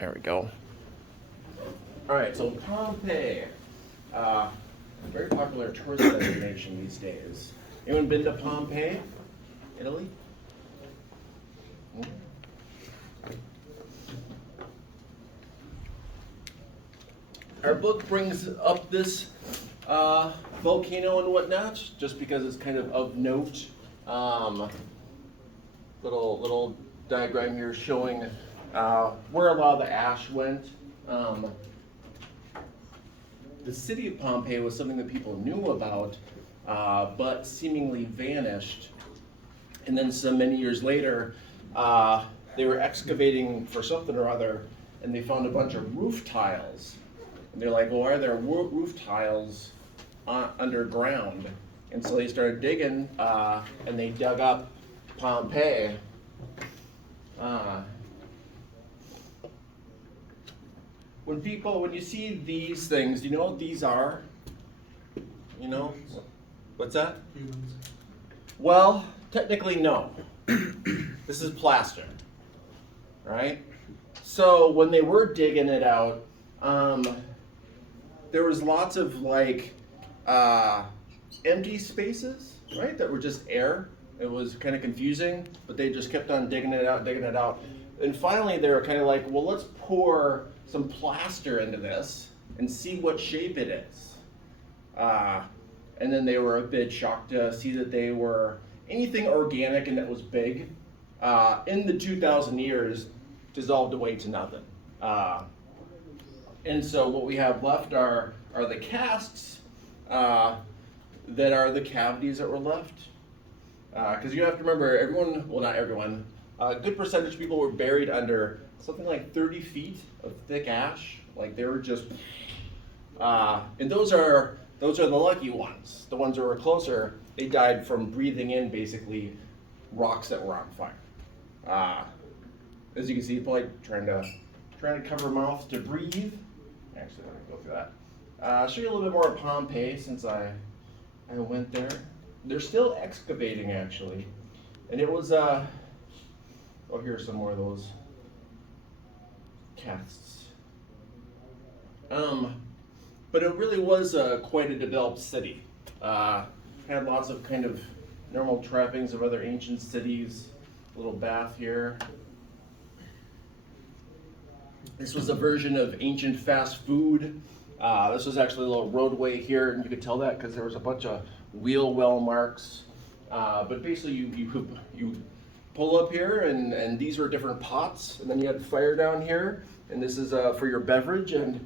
There we go. All right, so Pompeii, very popular tourist destination these days. Anyone been to Pompeii, Italy? Our book brings up this volcano and whatnot, just because it's kind of note. Little diagram here showing where a lot of the ash went. The city of Pompeii was something that people knew about, but seemingly vanished. And then many years later, they were excavating for something or other, and they found a bunch of roof tiles. And they're like, well, why are there roof tiles underground? And so they started digging, and they dug up Pompeii. When you see these things, you know what these are? You know? What's that? Humans. Well, technically no. This is plaster, right? So when they were digging it out, there was lots of empty spaces, right? That were just air. It was kind of confusing, but they just kept on digging it out. And finally they were kind of like, well, let's pour some plaster into this and see what shape it is. And then they were a bit shocked to see that they were anything organic and that was big, in the 2,000 years, dissolved away to nothing. And so what we have left are the casts that are the cavities that were left. Because you have to remember, everyone, well, not everyone, a good percentage of people were buried under something like 30 feet of thick ash. Like they were just, and those are the lucky ones. The ones that were closer, they died from breathing in basically rocks that were on fire. As you can see, probably trying to cover mouths to breathe. Actually, let me go through that. I'll show you a little bit more of Pompeii since I went there. They're still excavating actually, and it was oh, here's some more of those casts. But it really was quite a developed city. Had lots of kind of normal trappings of other ancient cities. A little bath here. This was a version of ancient fast food. This was actually a little roadway here, and you could tell that because there was a bunch of wheel well marks. But basically you pull up here, and these were different pots, and then you had fire down here, and this is for your beverage, and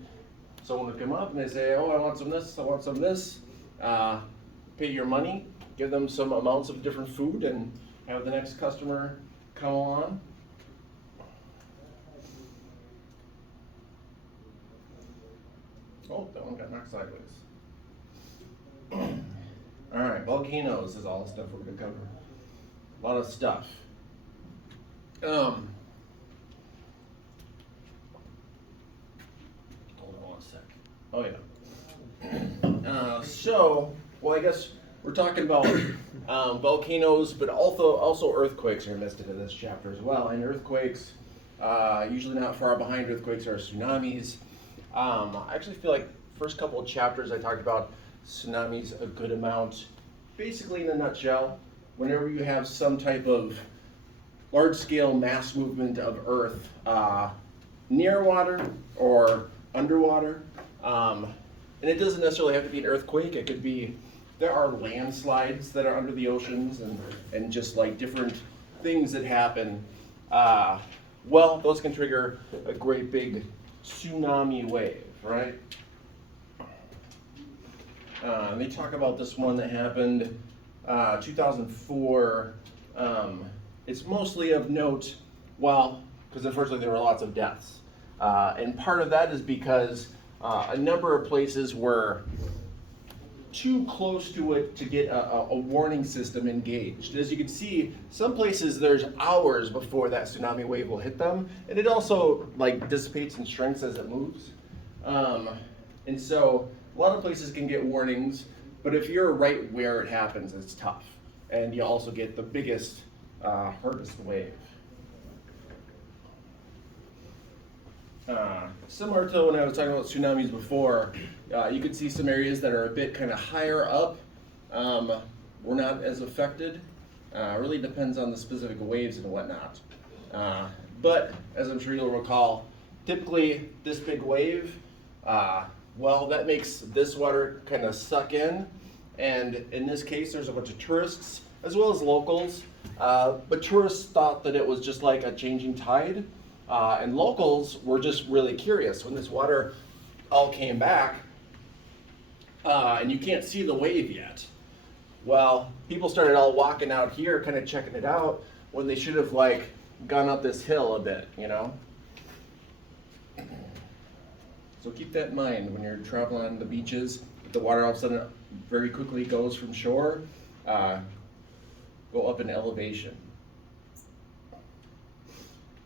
someone would come up and they say, oh, I want some of this, I want some of this. Pay your money, give them some amounts of different food, and have the next customer come on. Oh, that one got knocked sideways. All right, volcanoes is all the stuff we're going to cover. A lot of stuff. Hold on one sec. Oh yeah. Well, I guess we're talking about volcanoes, but also earthquakes are listed in this chapter as well. And earthquakes, usually not far behind earthquakes, are tsunamis. I actually feel like first couple of chapters I talked about tsunamis a good amount. Basically, in a nutshell, whenever you have some type of large-scale mass movement of Earth near water or underwater, and it doesn't necessarily have to be an earthquake. It could be, there are landslides that are under the oceans and just like different things that happen. Well, those can trigger a great big tsunami wave, right? They talk about this one that happened 2004. It's mostly of note, well, because unfortunately there were lots of deaths. And part of that is because a number of places were too close to it to get a warning system engaged. As you can see, some places there's hours before that tsunami wave will hit them, and it also like dissipates and shrinks as it moves. And so a lot of places can get warnings, but if you're right where it happens, it's tough. And you also get the biggest, hardest wave. Similar to when I was talking about tsunamis before, you could see some areas that are a bit kind of higher up were not as affected. Really depends on the specific waves and whatnot. But as I'm sure you'll recall, typically this big wave, well, that makes this water kind of suck in. And in this case, there's a bunch of tourists as well as locals. But tourists thought that it was just like a changing tide. And locals were just really curious when this water all came back. And you can't see the wave yet. Well, people started all walking out here, kind of checking it out, when they should have like gone up this hill a bit, you know? So keep that in mind when you're traveling on the beaches. If the water all of a sudden very quickly goes from shore, go up in elevation.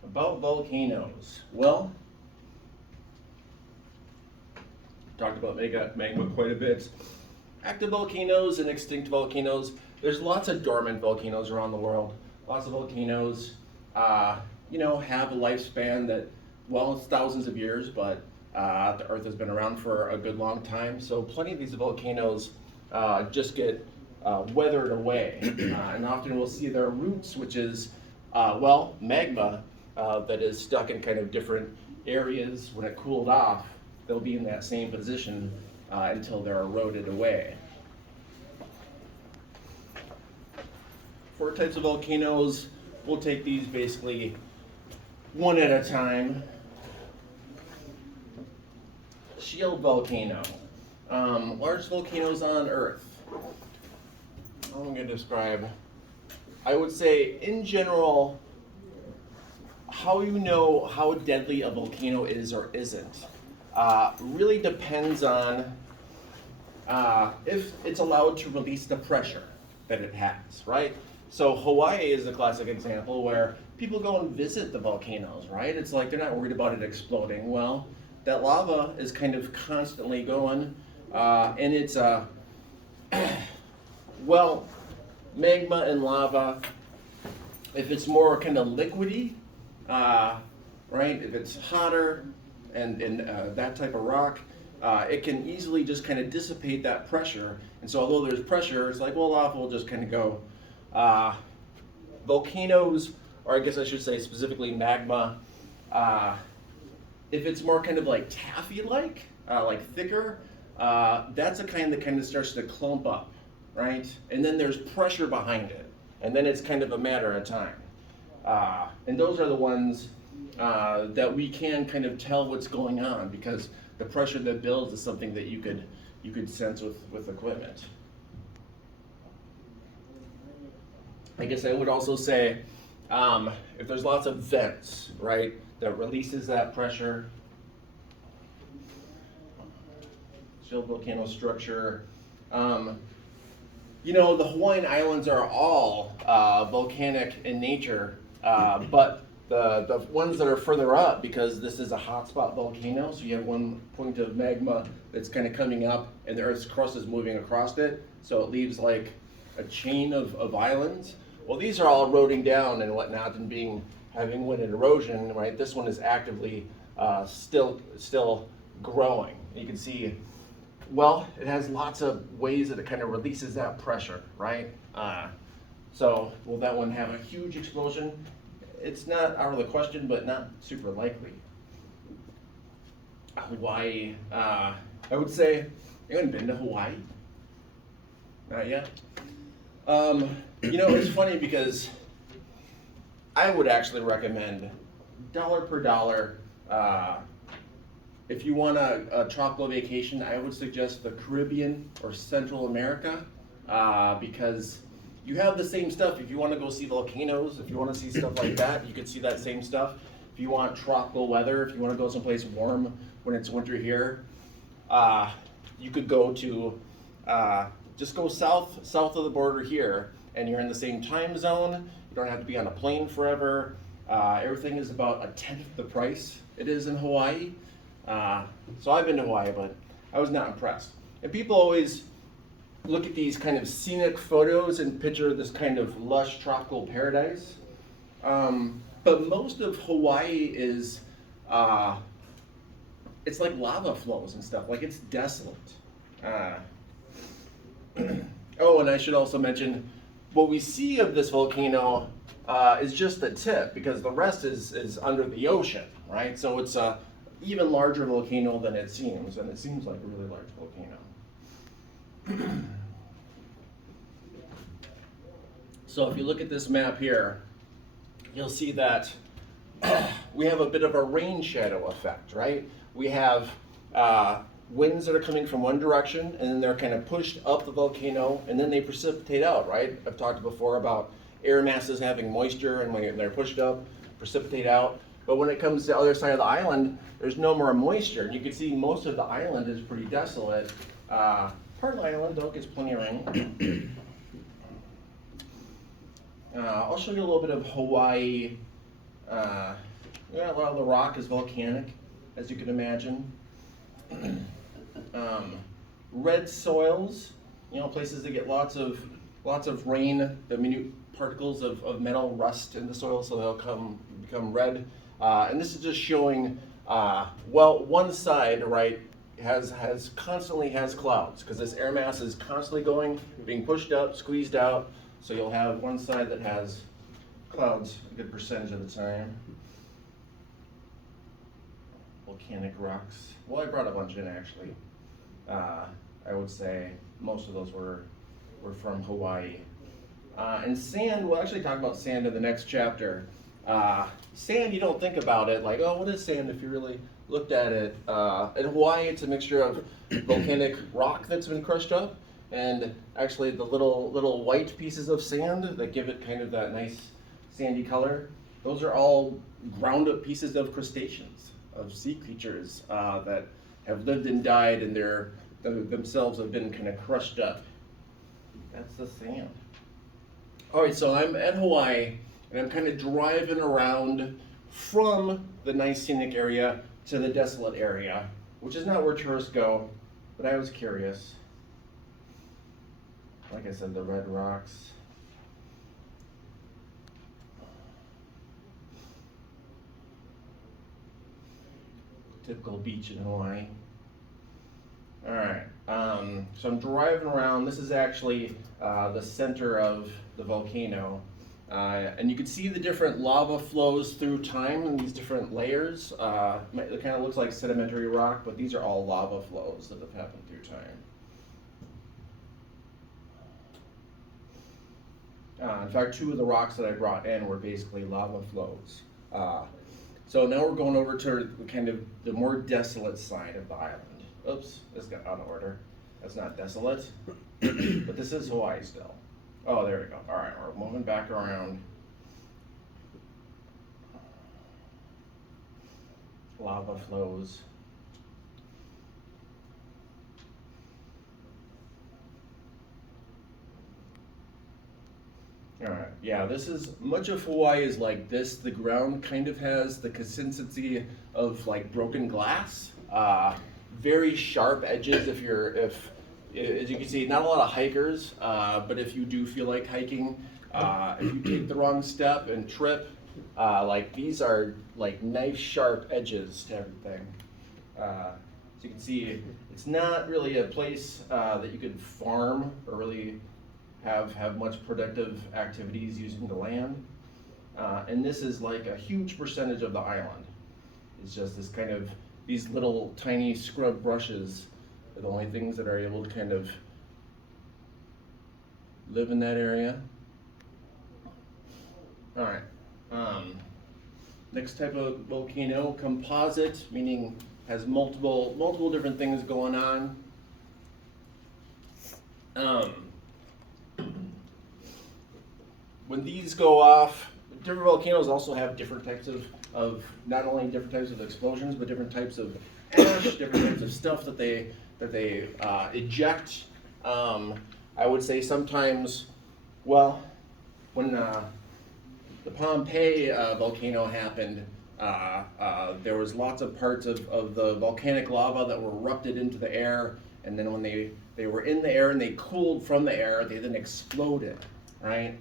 About volcanoes. Well, talked about magma quite a bit. Active volcanoes and extinct volcanoes. There's lots of dormant volcanoes around the world. Lots of volcanoes, you know, have a lifespan that, well, it's thousands of years, but the Earth has been around for a good long time. So plenty of these volcanoes just get weathered away. And often we'll see their roots, which is, well, magma that is stuck in kind of different areas. When it cooled off, they'll be in that same position until they're eroded away. 4 types of volcanoes. We'll take these basically one at a time. Shield volcano. Large volcanoes on Earth. How am I going to describe? I would say, in general, how you know how deadly a volcano is or isn't really depends on if it's allowed to release the pressure that it has, right? So Hawaii is a classic example where people go and visit the volcanoes, right? It's like they're not worried about it exploding. Well, that lava is kind of constantly going, and it's well, magma and lava, if it's more kind of liquidy, right? If it's hotter and that type of rock, it can easily just kind of dissipate that pressure. And so although there's pressure, it's like, well, lava will just kind of go. Volcanoes, or I guess I should say specifically magma, if it's more kind of like taffy-like, like thicker, that's a kind that kind of starts to clump up, right? And then there's pressure behind it. And then it's kind of a matter of time. And those are the ones that we can kind of tell what's going on, because the pressure that builds is something that you could sense with equipment. I guess I would also say if there's lots of vents, right, that releases that pressure. Shield volcano structure. You know, the Hawaiian Islands are all volcanic in nature, but the ones that are further up, because this is a hotspot volcano, so you have one point of magma that's kind of coming up and the Earth's crust is moving across it, so it leaves like a chain of islands. Well, these are all eroding down and whatnot and having wind and erosion, right? This one is actively still growing. You can see, well, it has lots of ways that it kind of releases that pressure, right? So will that one have a huge explosion? It's not out of the question, but not super likely. Hawaii, I would say, anyone been to Hawaii? Not yet? You know, it's funny because I would actually recommend dollar per dollar, if you want a tropical vacation, I would suggest the Caribbean or Central America, because you have the same stuff. If you want to go see volcanoes, if you want to see stuff like that, you can see that same stuff. If you want tropical weather, if you want to go someplace warm when it's winter here, you could go to, just go south of the border here, and you're in the same time zone. You don't have to be on a plane forever. Everything is about a tenth the price it is in Hawaii. So I've been to Hawaii, but I was not impressed. And people always look at these kind of scenic photos and picture this kind of lush tropical paradise. But most of Hawaii is it's like lava flows and stuff. Like it's desolate. Oh, and I should also mention, what we see of this volcano is just the tip, because the rest is under the ocean, right? So it's a even larger volcano than it seems, and it seems like a really large volcano. So if you look at this map here, you'll see that we have a bit of a rain shadow effect, right? We have winds that are coming from one direction, and then they're kind of pushed up the volcano, and then they precipitate out, right? I've talked before about air masses having moisture, and when they're pushed up, precipitate out. But when it comes to the other side of the island, there's no more moisture. And you can see most of the island is pretty desolate. Part of the island, though, gets plenty of rain. I'll show you a little bit of Hawaii. A lot of the rock is volcanic, as you can imagine. Red soils, places that get lots of rain, the minute particles of metal rust in the soil, so they'll become red. And this is just showing, one side, right, constantly has clouds, because this air mass is constantly being pushed up, squeezed out, so you'll have one side that has clouds a good percentage of the time. Volcanic rocks. Well, I brought a bunch in, actually. I would say most of those were from Hawaii. And sand, we'll actually talk about sand in the next chapter. Sand, you don't think about it like, oh, what is sand if you really looked at it? In Hawaii, it's a mixture of volcanic rock that's been crushed up, and actually the little white pieces of sand that give it kind of that nice sandy color. Those are all ground up pieces of crustaceans, of sea creatures that have lived and died, and themselves have been kind of crushed up. That's the sand. All right, so I'm at Hawaii, and I'm kind of driving around from the nice scenic area to the desolate area, which is not where tourists go, but I was curious. Like I said, the red rocks. Typical beach in Hawaii. All right, so I'm driving around. This is actually the center of the volcano. And you can see the different lava flows through time in these different layers. It kind of looks like sedimentary rock, but these are all lava flows that have happened through time. In fact, two of the rocks that I brought in were basically lava flows. So now we're going over to kind of the more desolate side of the island. Oops, this got out of order. That's not desolate, but this is Hawaii still. Oh, there we go. All right, we're moving back around. Lava flows. All right, yeah, much of Hawaii is like this. The ground kind of has the consistency of like broken glass. Very sharp edges as you can see, not a lot of hikers, but if you do feel like hiking, if you take the wrong step and trip, like these are like knife sharp edges to everything. So you can see it's not really a place that you could farm or really have much productive activities using the land. And this is like a huge percentage of the island. It's just this kind of, these little tiny scrub brushes are the only things that are able to kind of live in that area. All right. Next type of volcano, composite, meaning has multiple different things going on. When these go off, different volcanoes also have different types of not only different types of explosions, but different types of ash, different types of stuff that they eject. I would say sometimes, well, when the Pompeii volcano happened, there was lots of parts of the volcanic lava that were erupted into the air, and then when they were in the air and they cooled from the air, they then exploded, right?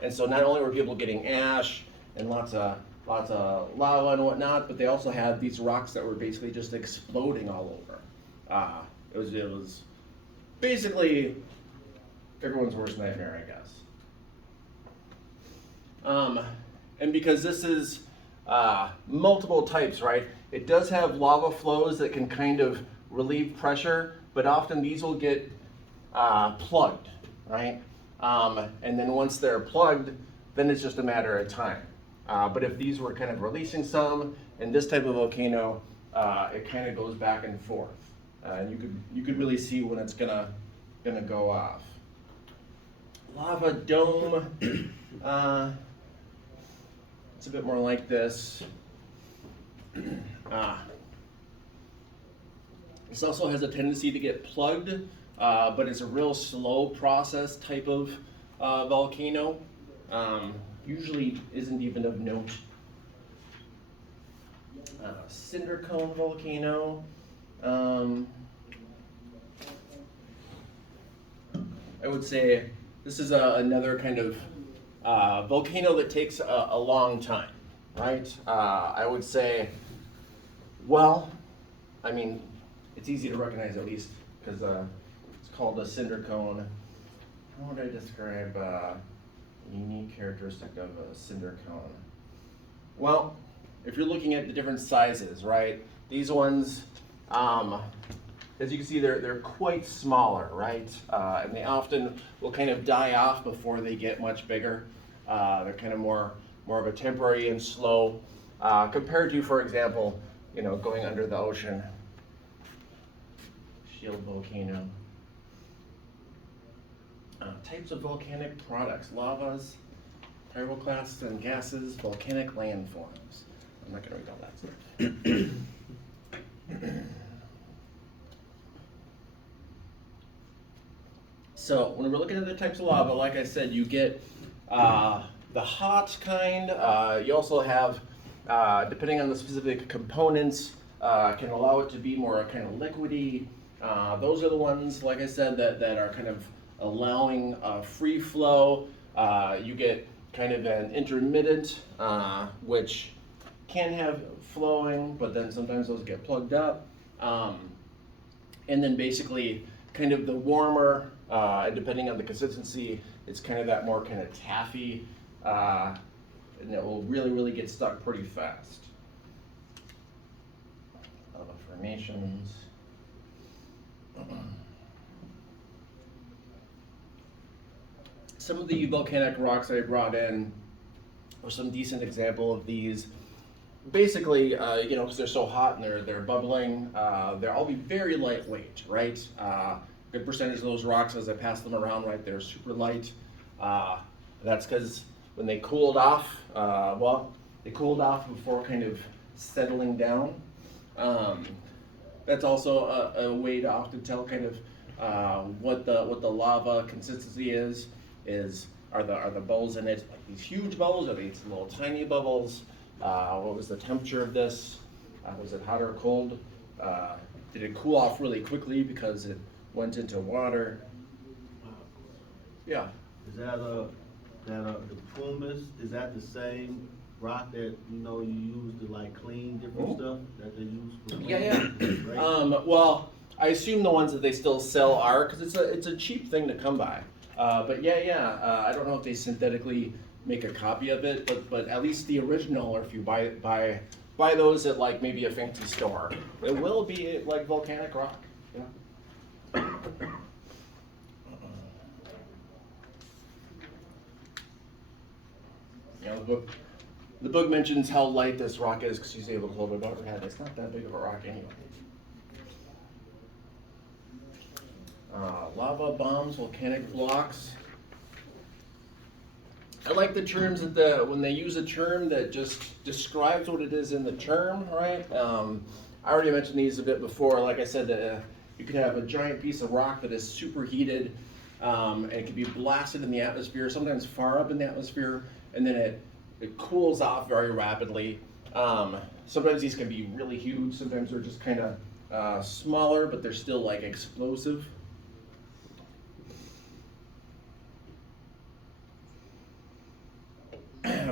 And so not only were people getting ash and lots of lots of lava and whatnot, but they also had these rocks that were basically just exploding all over. It was basically everyone's worst nightmare, I guess. And because this is multiple types, right? It does have lava flows that can kind of relieve pressure, but often these will get plugged, right? And then once they're plugged, then it's just a matter of time. But if these were kind of releasing some, in this type of volcano, it kind of goes back and forth. And you could really see when it's gonna go off. Lava dome, it's a bit more like this. This also has a tendency to get plugged, but it's a real slow process type of volcano. Usually isn't even of note. Cinder cone volcano. I would say this is another kind of volcano that takes a long time, right? I would say, well, I mean, it's easy to recognize at least because it's called a cinder cone. How would I describe unique characteristic of a cinder cone? Well, if you're looking at the different sizes, right? These ones, as you can see, they're quite smaller, right? And they often will kind of die off before they get much bigger. They're kind of more of a temporary and slow, compared to, for example, going under the ocean. Shield volcano. Types of volcanic products: lavas, pyroclasts and gases, volcanic landforms. I'm not going to read all that stuff. So when we're looking at the types of lava, like I said, you get the hot kind. You also have, depending on the specific components, can allow it to be more kind of liquidy. Those are the ones, like I said, that are kind of allowing free flow. You get kind of an intermittent, which can have flowing, but then sometimes those get plugged up. And then basically kind of the warmer, and depending on the consistency, it's kind of that more kind of taffy, and it will really get stuck pretty fast. Lava formations. Some of the volcanic rocks I brought in are some decent example of these. Basically, because they're so hot and they're bubbling, they'll all be very lightweight, right? Good percentage of those rocks, as I pass them around, right, they're super light. That's because when they cooled off, they cooled off before kind of settling down. That's also a way to often tell kind of what the lava consistency is. Are the bubbles in it like these huge bubbles, or are these little tiny bubbles? What was the temperature of this? Was it hot or cold? Did it cool off really quickly because it went into water? Yeah. Is that the pumice? Is that the same rock that you use to like clean different stuff that they use for cleaning? Yeah. Well, I assume the ones that they still sell are, because it's a cheap thing to come by. But I don't know if they synthetically make a copy of it, but at least the original, or if you buy those at like maybe a fancy store, it will be like volcanic rock. Yeah. The book mentions how light this rock is because she's able to hold it above her head. It's not that big of a rock anyway. Lava bombs, volcanic blocks. I like the terms that when they use a term that just describes what it is in the term, right? I already mentioned these a bit before. Like I said, you can have a giant piece of rock that is superheated, and it can be blasted in the atmosphere, sometimes far up in the atmosphere, and then it cools off very rapidly. Sometimes these can be really huge. Sometimes they're just kind of smaller, but they're still like explosive.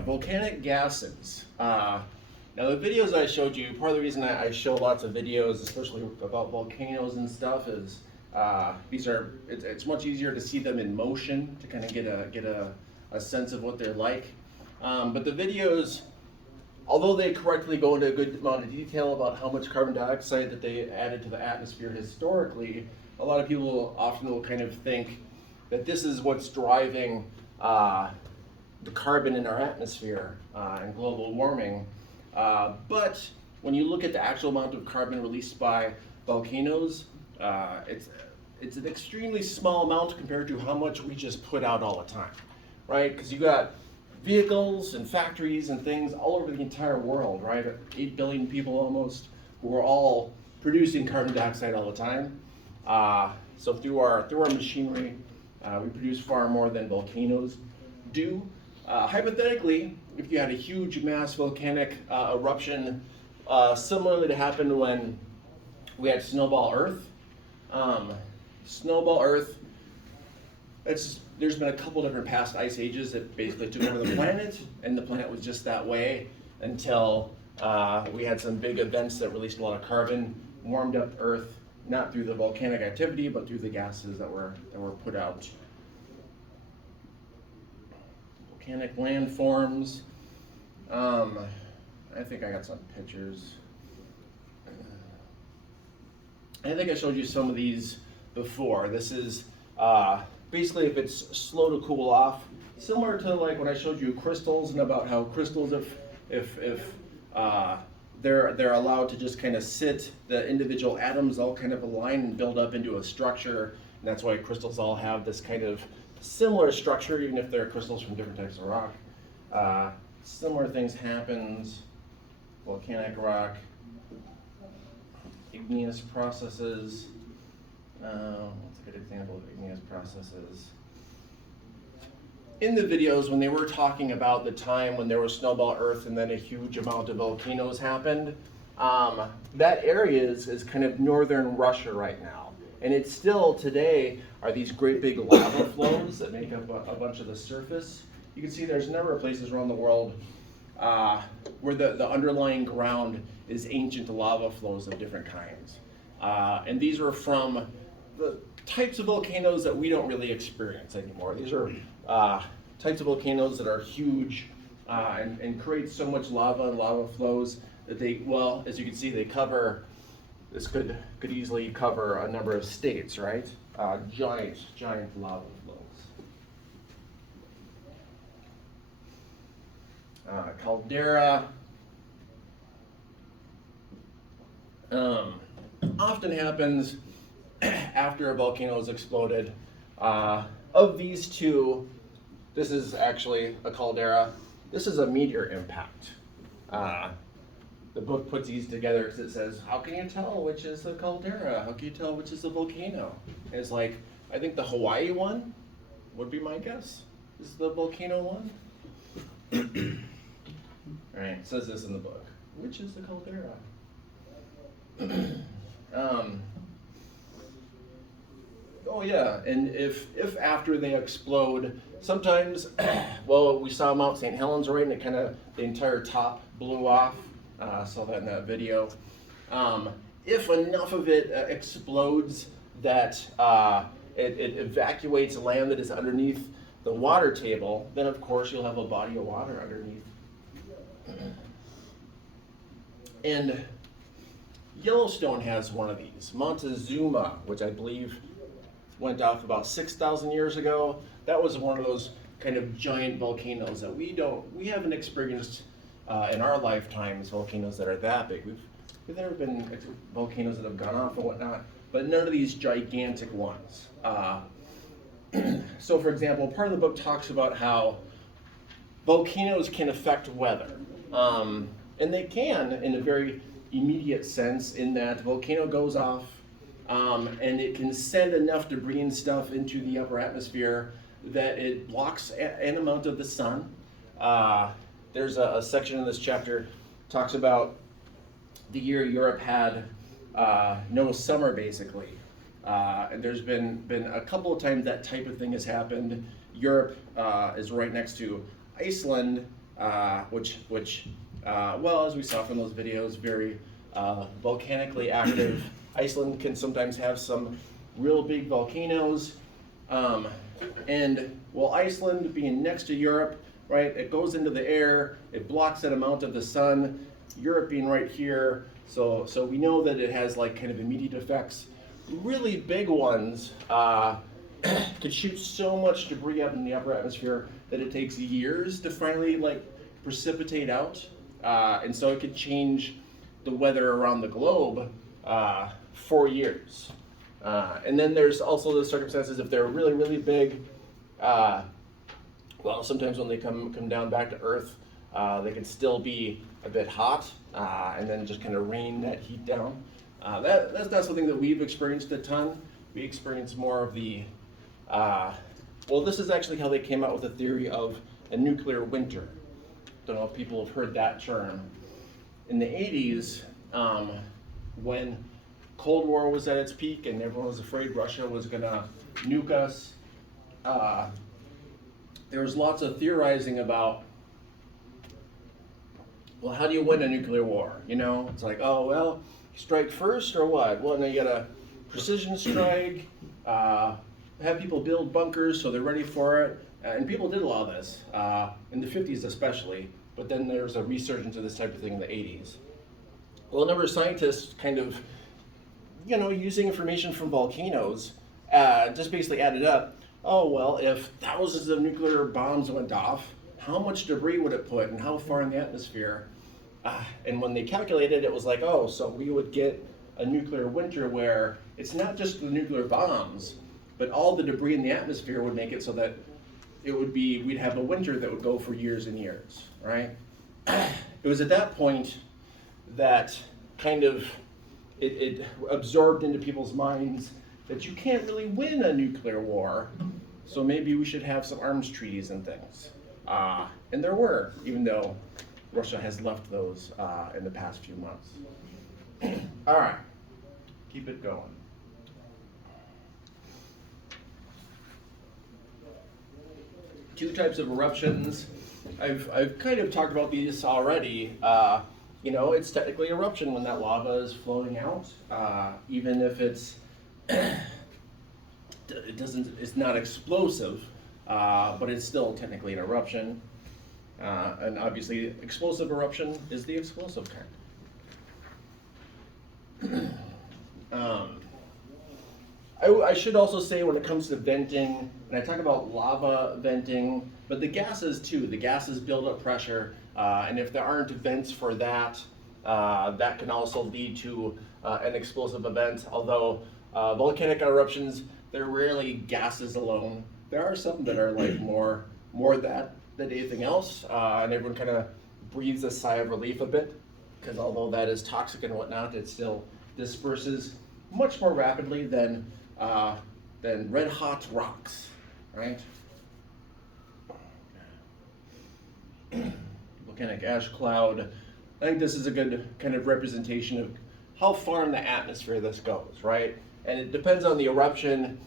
volcanic gases. Now the videos I showed you, part of the reason I show lots of videos, especially about volcanoes and stuff, is it's much easier to see them in motion to kind of get a sense of what they're like. But the videos, although they correctly go into a good amount of detail about how much carbon dioxide that they added to the atmosphere historically, a lot of people often will kind of think that this is what's driving the carbon in our atmosphere and global warming. But when you look at the actual amount of carbon released by volcanoes, it's an extremely small amount compared to how much we just put out all the time, right? Because you got vehicles and factories and things all over the entire world, right? 8 billion people almost, who are all producing carbon dioxide all the time. So through our machinery, we produce far more than volcanoes do. Hypothetically, if you had a huge mass volcanic eruption, similarly to happen when we had Snowball Earth. Snowball Earth, there's been a couple different past ice ages that basically took over the planet, and the planet was just that way until we had some big events that released a lot of carbon, warmed up Earth, not through the volcanic activity, but through the gases that were put out. Volcanic landforms. I think I got some pictures. I think I showed you some of these before. This is basically if it's slow to cool off, similar to like when I showed you crystals and about how crystals, if they're allowed to just kind of sit, the individual atoms all kind of align and build up into a structure, and that's why crystals all have this kind of similar structure, even if they're crystals from different types of rock. Similar things happens, volcanic rock, igneous processes. What's a good example of igneous processes? In the videos, when they were talking about the time when there was Snowball Earth and then a huge amount of volcanoes happened, that area is kind of northern Russia right now. And it's still today are these great big lava flows that make up a bunch of the surface. You can see there's a number of places around the world where the underlying ground is ancient lava flows of different kinds. And these are from the types of volcanoes that we don't really experience anymore. These are types of volcanoes that are huge and create so much lava and lava flows that they, well, as you can see, they cover, this could easily cover a number of states, right? Giant lava flows. Caldera. Often happens after a volcano has exploded. Of these two, this is actually a caldera. This is a meteor impact. The book puts these together because it says, how can you tell which is the caldera? How can you tell which is the volcano? And it's like, I think the Hawaii one would be my guess, is the volcano one. All right, it says this in the book. Which is the caldera? Oh yeah, and if after they explode, sometimes, well, we saw Mount St. Helens, right, and it kind of, the entire top blew off. Saw that in that video. If enough of it explodes that it evacuates land that is underneath the water table, then of course you'll have a body of water underneath. And Yellowstone has one of these. Montezuma, which I believe went off about 6,000 years ago. That was one of those kind of giant volcanoes that we haven't experienced in our lifetimes, volcanoes that are that big. There have been volcanoes that have gone off and whatnot, but none of these gigantic ones. So for example, part of the book talks about how volcanoes can affect weather. And they can in a very immediate sense, in that volcano goes off and it can send enough debris and stuff into the upper atmosphere that it blocks an amount of the sun. There's a section in this chapter talks about the year Europe had no summer, basically. And there's been a couple of times that type of thing has happened. Europe is right next to Iceland, well, as we saw from those videos, very volcanically active. Iceland can sometimes have some real big volcanoes. And well, Iceland being next to Europe, right, it goes into the air, it blocks that amount of the sun, Europe being right here, so we know that it has like kind of immediate effects. Really big ones could shoot so much debris up in the upper atmosphere that it takes years to finally like precipitate out, and so it could change the weather around the globe for years. And then there's also the circumstances if they're really, really big. Well, sometimes when they come down back to Earth, they can still be a bit hot, and then just kind of rain that heat down. That's not something that we've experienced a ton. We experience more of the, well, this is actually how they came out with the theory of a nuclear winter. Don't know if people have heard that term. In the 80s, when Cold War was at its peak and everyone was afraid Russia was gonna nuke us, there was lots of theorizing about, well, how do you win a nuclear war? You know, it's like, oh, well, strike first or what? Well, now you gotta precision strike, have people build bunkers so they're ready for it. And people did a lot of this, in the 50s especially, but then there was a resurgence of this type of thing in the 80s. Well, a number of scientists kind of, you know, using information from volcanoes, just basically added up, oh, well, if thousands of nuclear bombs went off, how much debris would it put and how far in the atmosphere? And when they calculated, it was like, oh, so we would get a nuclear winter where it's not just the nuclear bombs, but all the debris in the atmosphere would make it so that it would be, we'd have a winter that would go for years and years, right? It was at that point that kind of it absorbed into people's minds that you can't really win a nuclear war, so maybe we should have some arms treaties and things. And there were, even though Russia has left those in the past few months. All right, keep it going. Two types of eruptions. I've kind of talked about these already. You know, it's technically eruption when that lava is flowing out, even if it's it's not explosive, but it's still technically an eruption. And obviously, explosive eruption is the explosive kind. I should also say when it comes to venting, and I talk about lava venting, but the gases too. The gases build up pressure, and if there aren't vents for that, that can also lead to an explosive event. Although volcanic eruptions, they're rarely gases alone. There are some that are like more that than anything else, and everyone kind of breathes a sigh of relief a bit, because although that is toxic and whatnot, it still disperses much more rapidly than red hot rocks, right? Volcanic ash cloud. I think this is a good kind of representation of how far in the atmosphere this goes, right? And it depends on the eruption.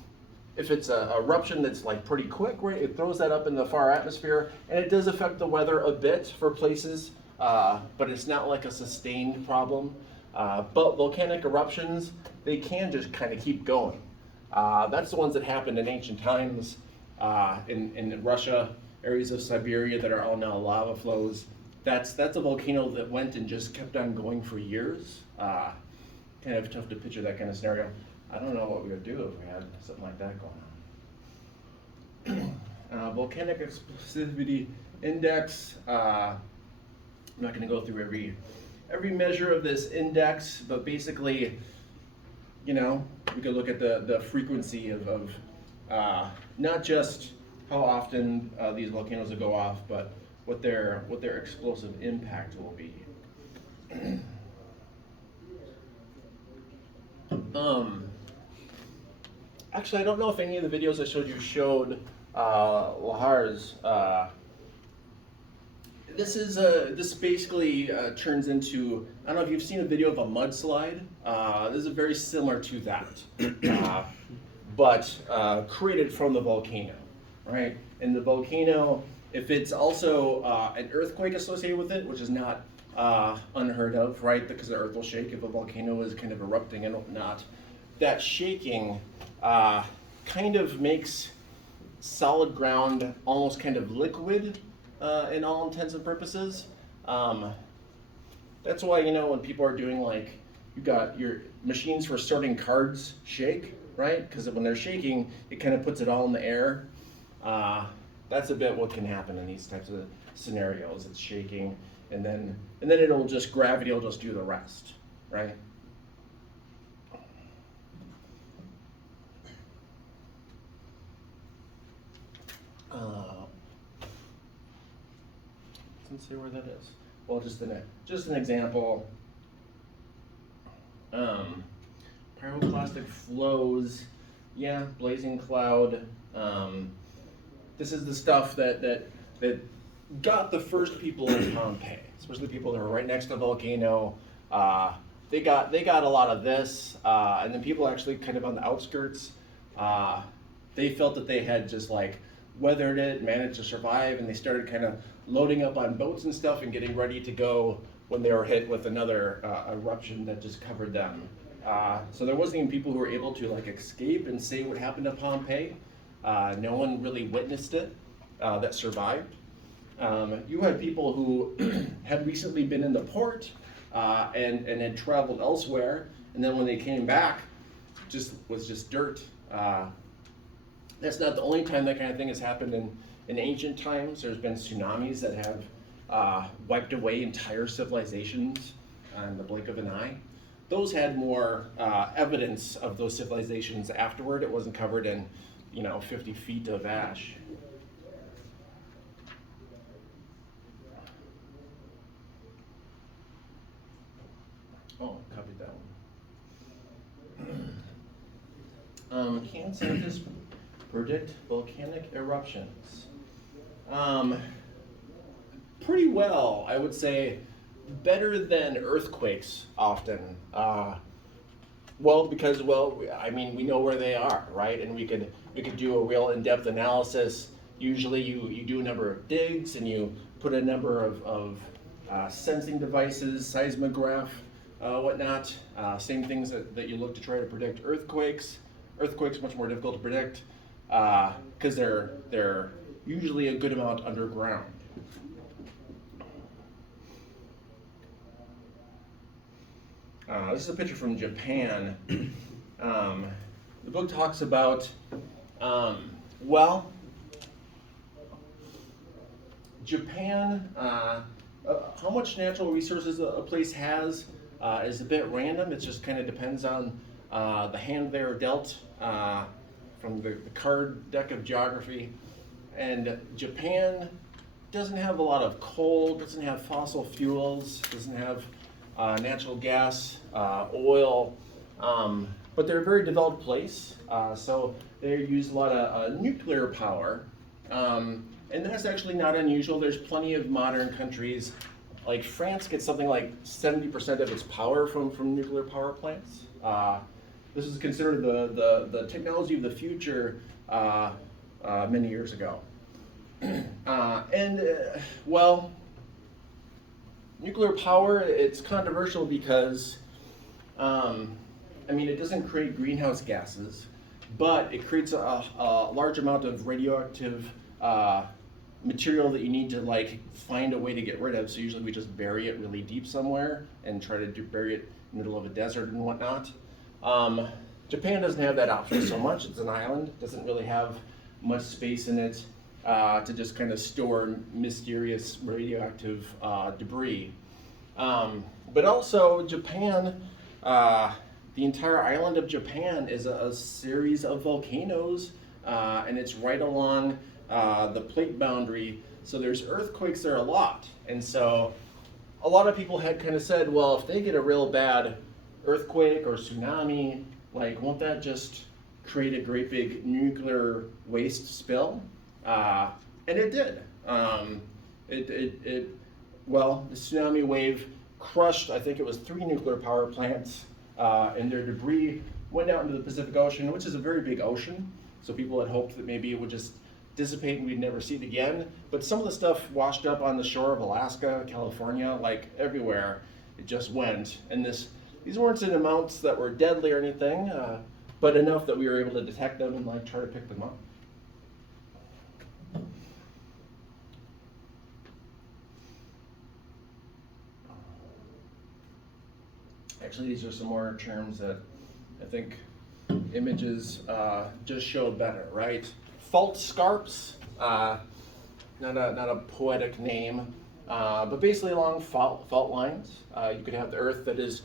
If it's a eruption that's like pretty quick, right, it throws that up in the far atmosphere, and it does affect the weather a bit for places, but it's not like a sustained problem. But volcanic eruptions, they can just kind of keep going. That's the ones that happened in ancient times in Russia, areas of Siberia that are all now lava flows. That's a volcano that went and just kept on going for years. Kind of tough to picture that kind of scenario. I don't know what we would do if we had something like that going on. Volcanic explosivity index. I'm not going to go through every measure of this index, but basically, you know, we could look at the frequency of not just how often these volcanoes will go off, but what their explosive impact will be. Actually, I don't know if any of the videos I showed you showed lahars. This basically turns into, I don't know if you've seen a video of a mudslide. This is very similar to that, but created from the volcano, right? And the volcano If it's also an earthquake associated with it, which is not unheard of, right? Because the earth will shake if a volcano is kind of erupting and whatnot. That shaking kind of makes solid ground almost kind of liquid in all intents and purposes. That's why, when people are doing like, you got your machines for sorting cards shake, right? Because when they're shaking, it kind of puts it all in the air. That's a bit what can happen in these types of scenarios. It's shaking, and then gravity will just do the rest, right? Let's see where that is. Well, just an example. Pyroclastic flows, yeah, blazing cloud. This is the stuff that got the first people in Pompeii, especially people that were right next to the volcano. They got a lot of this, and then people actually kind of on the outskirts. They felt that they had just like weathered it, managed to survive, and they started kind of loading up on boats and stuff and getting ready to go when they were hit with another eruption that just covered them. So there wasn't even people who were able to like escape and say what happened to Pompeii. No one really witnessed it that survived. You had people who had recently been in the port and had traveled elsewhere, and then when they came back, was just dirt. That's not the only time that kind of thing has happened in ancient times. There's been tsunamis that have wiped away entire civilizations in the blink of an eye. Those had more evidence of those civilizations afterward. It wasn't covered in 50 feet of ash. Oh, copied that one. Can scientists predict volcanic eruptions? Pretty well, I would say. Better than earthquakes often. Because we know where they are, right? And we could do a real in-depth analysis. Usually you do a number of digs and you put a number of sensing devices, seismograph, whatnot. Same things that you look to try to predict earthquakes. Earthquakes much more difficult to predict because they're usually a good amount underground. This is a picture from Japan. The book talks about, Japan, how much natural resources a place has is a bit random. It just kind of depends on the hand they are dealt from the card deck of geography. And Japan doesn't have a lot of coal, doesn't have fossil fuels, doesn't have natural gas, oil, but they're a very developed place, so they use a lot of nuclear power, and that's actually not unusual. There's plenty of modern countries, like France gets something like 70% of its power from nuclear power plants. This is considered the technology of the future many years ago. Nuclear power, it's controversial because, it doesn't create greenhouse gases, but it creates a large amount of radioactive material that you need to find a way to get rid of. So usually we just bury it really deep somewhere and try to bury it in the middle of a desert and whatnot. Japan doesn't have that option so much. It's an island, doesn't really have much space in it to just kind of store mysterious radioactive debris. But also Japan, the entire island of Japan is a series of volcanoes, and it's right along the plate boundary. So there's earthquakes there a lot. And so a lot of people had kind of said, well, if they get a real bad earthquake or tsunami, won't that just create a great big nuclear waste spill? And it did. The tsunami wave crushed, I think it was 3 nuclear power plants, and their debris went out into the Pacific Ocean, which is a very big ocean. So people had hoped that maybe it would just dissipate and we'd never see it again. But some of the stuff washed up on the shore of Alaska, California, like everywhere, it just went. And these weren't in amounts that were deadly or anything, but enough that we were able to detect them and like try to pick them up. Actually, these are some more terms that I think images just show better, right? Fault scarps, not a poetic name, but basically along fault lines. You could have the earth that is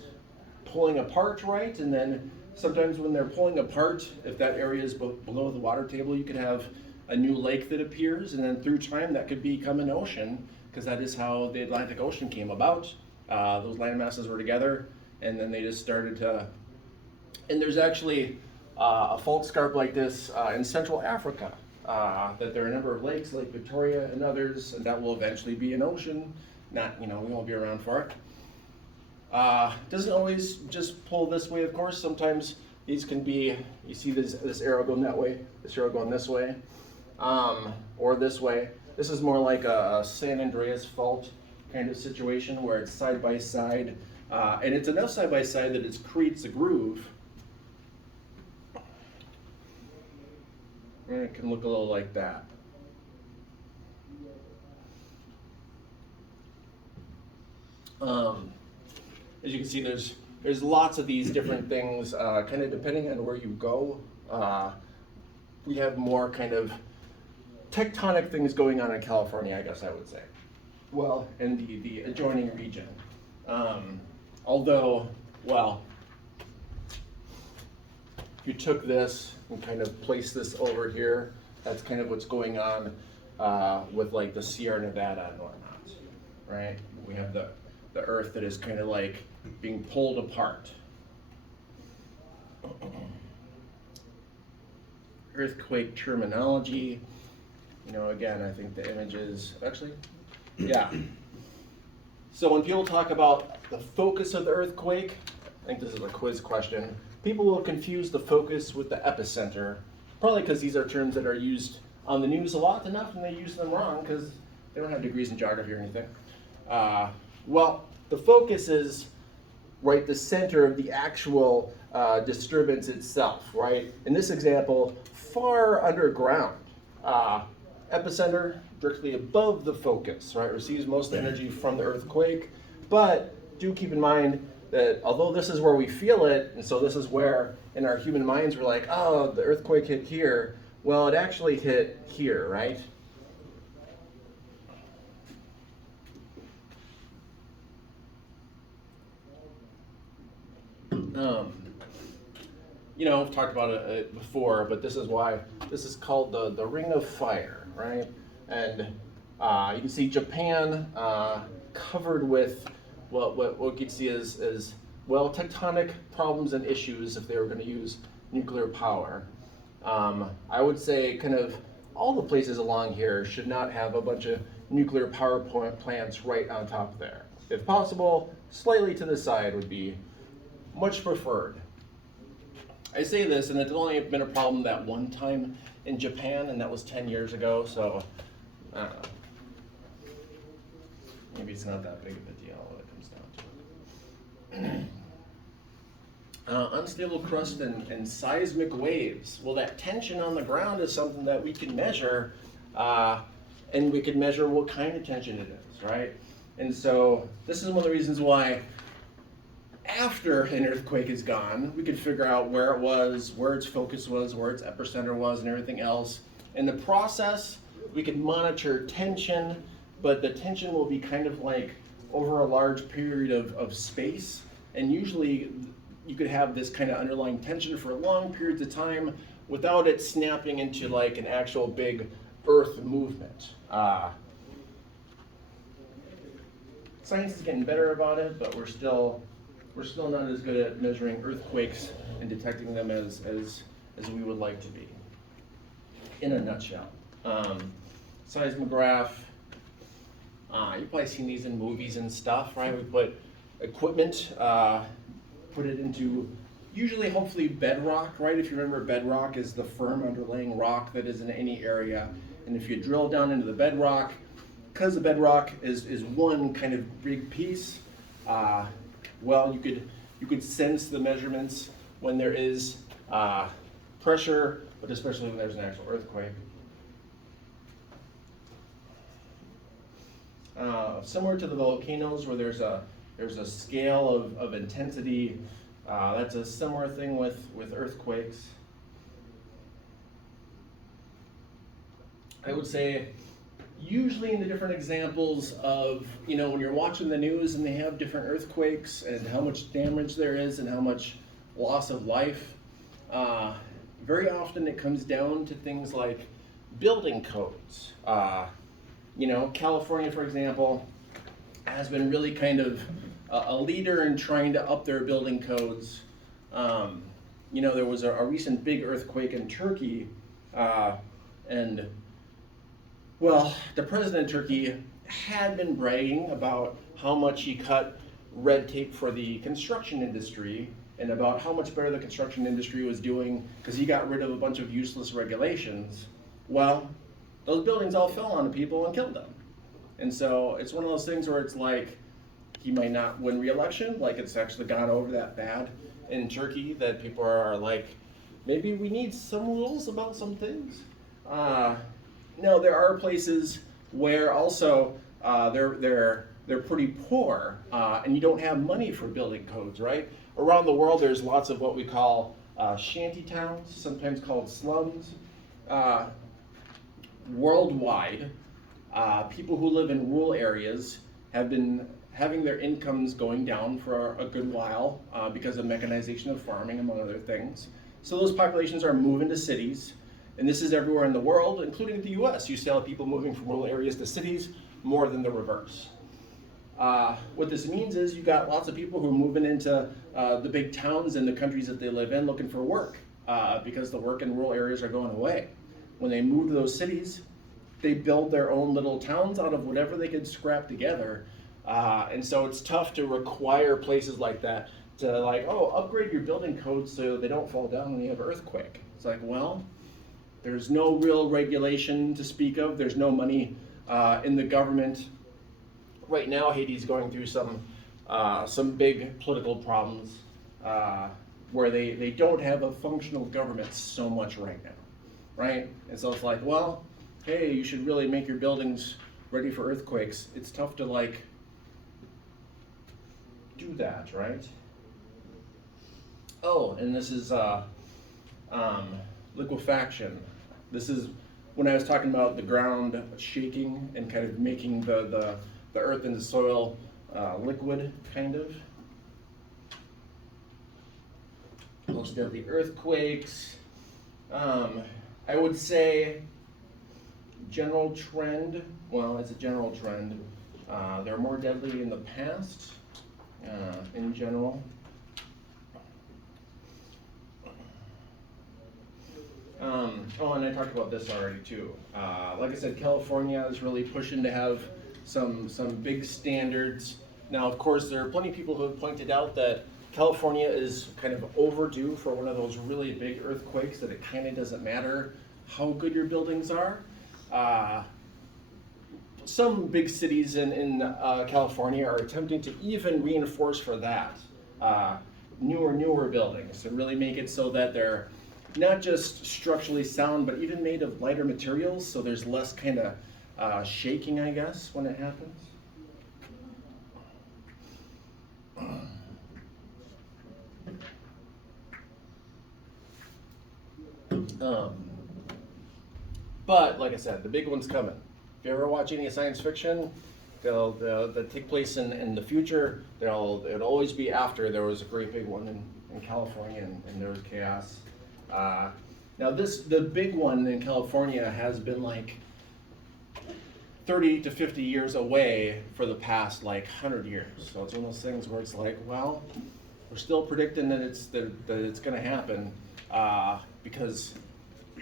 pulling apart, right? And then sometimes when they're pulling apart, if that area is below the water table, you could have a new lake that appears, and then through time that could become an ocean, because that is how the Atlantic Ocean came about. Those land masses were together, and then they just started to, and there's actually a fault scarp like this in Central Africa, that there are a number of lakes, Lake Victoria and others, and that will eventually be an ocean. Not, we won't be around for it. Doesn't always just pull this way, of course. Sometimes these can be, you see this arrow going that way, this arrow going this way, or this way. This is more like a San Andreas fault kind of situation where it's side by side, and it's enough side by side that it creates a groove. And it can look a little like that. As you can see, there's lots of these different things, kind of depending on where you go. We have more kind of tectonic things going on in California, I guess I would say. Well, in the adjoining region. Although, well, if you took this and kind of placed this over here, that's kind of what's going on with like the Sierra Nevada and whatnot, right? We have the earth that is kind of like being pulled apart. Earthquake terminology, again, I think the images, actually, yeah. So when people talk about the focus of the earthquake, I think this is a quiz question, people will confuse the focus with the epicenter, probably because these are terms that are used on the news a lot enough, and they use them wrong because they don't have degrees in geography or anything. Well, the focus is right the center of the actual disturbance itself, right? In this example, far underground. Epicenter directly above the focus, right? Receives most of the energy from the earthquake, but do keep in mind that although this is where we feel it, and so this is where in our human minds we're like, oh, the earthquake hit here. Well, it actually hit here, right? I've talked about it before, but this is why this is called the Ring of Fire, right? And you can see Japan covered with what you can see is well, tectonic problems and issues if they were going to use nuclear power. I would say kind of all the places along here should not have a bunch of nuclear power plants right on top there. If possible, slightly to the side would be much preferred. I say this, and it's only been a problem that one time in Japan, and that was 10 years ago, so I don't know. Maybe it's not that big of a deal when it comes down to it. Unstable crust and seismic waves. Well, that tension on the ground is something that we can measure, and we can measure what kind of tension it is, right? And so this is one of the reasons why after an earthquake is gone, we can figure out where it was, where its focus was, where its epicenter was, and everything else. In the process, we can monitor tension, but the tension will be kind of like over a large period of space. And usually you could have this kind of underlying tension for long periods of time without it snapping into like an actual big earth movement. Science is getting better about it, but we're still not as good at measuring earthquakes and detecting them as we would like to be. In a nutshell. Seismograph, you've probably seen these in movies and stuff, right? We put equipment, put it into usually hopefully bedrock, right? If you remember, bedrock is the firm underlying rock that is in any area. And if you drill down into the bedrock, because the bedrock is one kind of big piece, well, you could sense the measurements when there is pressure, but especially when there's an actual earthquake. Similar to the volcanoes, where there's a scale of intensity, that's a similar thing with earthquakes. I would say, usually in the different examples of, when you're watching the news and they have different earthquakes and how much damage there is and how much loss of life, very often it comes down to things like building codes. California, for example, has been really kind of a leader in trying to up their building codes. There was a recent big earthquake in Turkey, and the president of Turkey had been bragging about how much he cut red tape for the construction industry and about how much better the construction industry was doing because he got rid of a bunch of useless regulations. Well, those buildings all fell on people and killed them. And so it's one of those things where it's like he might not win re-election, like it's actually gone over that bad in Turkey that people are like, maybe we need some rules about some things. No, there are places where also they're pretty poor, and you don't have money for building codes, right? Around the world, there's lots of what we call shanty towns, sometimes called slums. Worldwide, people who live in rural areas have been having their incomes going down for a good while because of mechanization of farming, among other things. So those populations are moving to cities. And this is everywhere in the world, including the US. You still have people moving from rural areas to cities more than the reverse. What this means is you got lots of people who are moving into the big towns in the countries that they live in looking for work because the work in rural areas are going away. When they move to those cities, they build their own little towns out of whatever they could scrap together. And so it's tough to require places like that to upgrade your building codes so they don't fall down when you have an earthquake. It's like, well, there's no real regulation to speak of. There's no money in the government. Right now, Haiti's going through some big political problems where they don't have a functional government so much right now, right? And so it's like, well, hey, you should really make your buildings ready for earthquakes. It's tough to do that, right? Oh, and this is liquefaction. This is when I was talking about the ground shaking and kind of making the earth and the soil liquid, kind of. Most of the earthquakes. I would say general trend, well, it's a general trend. They're more deadly in the past, in general. And I talked about this already too. Like I said, California is really pushing to have some big standards. Now, of course, there are plenty of people who have pointed out that California is kind of overdue for one of those really big earthquakes, that it kind of doesn't matter how good your buildings are. Some big cities in California are attempting to even reinforce for that. Newer buildings to really make it so that they're not just structurally sound, but even made of lighter materials, so there's less kind of shaking, I guess, when it happens. But like I said, the big one's coming. If you ever watch any science fiction, they'll take place in the future. It'll always be after there was a great big one in California and there was chaos. Now the big one in California has been like 30 to 50 years away for the past 100 years. So it's one of those things where it's like, well, we're still predicting that it's going to happen because,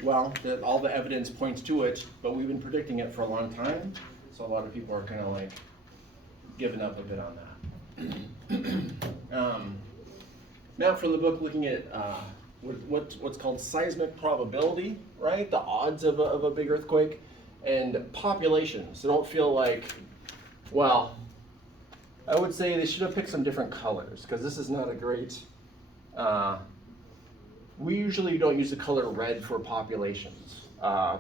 well, all the evidence points to it, but we've been predicting it for a long time. So a lot of people are kind of giving up a bit on that. Now from the book, looking at what's called seismic probability, right? The odds of a big earthquake. and populations. So don't feel like, well, I would say they should have picked some different colors because this is not a great, we usually don't use the color red for populations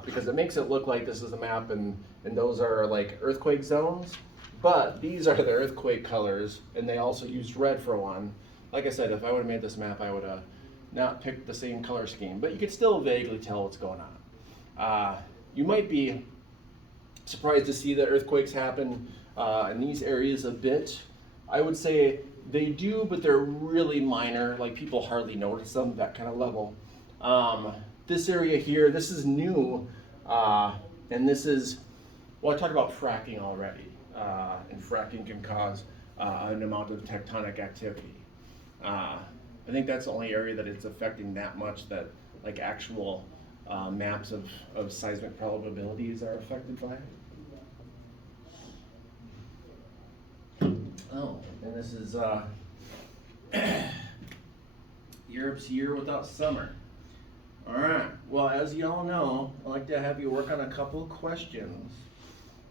because it makes it look like this is a map and those are like earthquake zones. But these are the earthquake colors, and they also used red for one. Like I said, if I would have made this map, I would have not picked the same color scheme, but you could still vaguely tell what's going on. You might be surprised to see that earthquakes happen in these areas a bit. I would say they do, but they're really minor, like people hardly notice them, that kind of level. This area here, this is new, and this is, well, I talked about fracking already, and fracking can cause an amount of tectonic activity. I think that's the only area that it's affecting that much that like actual maps of seismic probabilities are affected by it. Oh, and this is Europe's year without summer. All right, well, as y'all know, I'd like to have you work on a couple questions.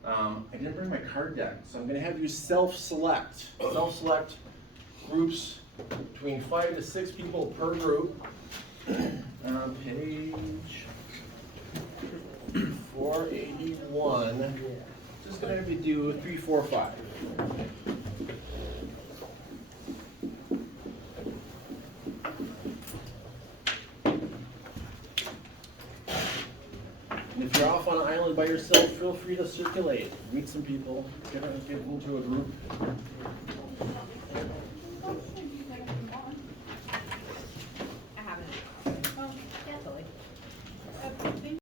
I didn't bring my card deck, so I'm gonna have you self-select groups between 5 to 6 people per group. Page 481. Just gonna have you do 3, 4, 5. And if you're off on an island by yourself, feel free to circulate. Meet some people, get into a group.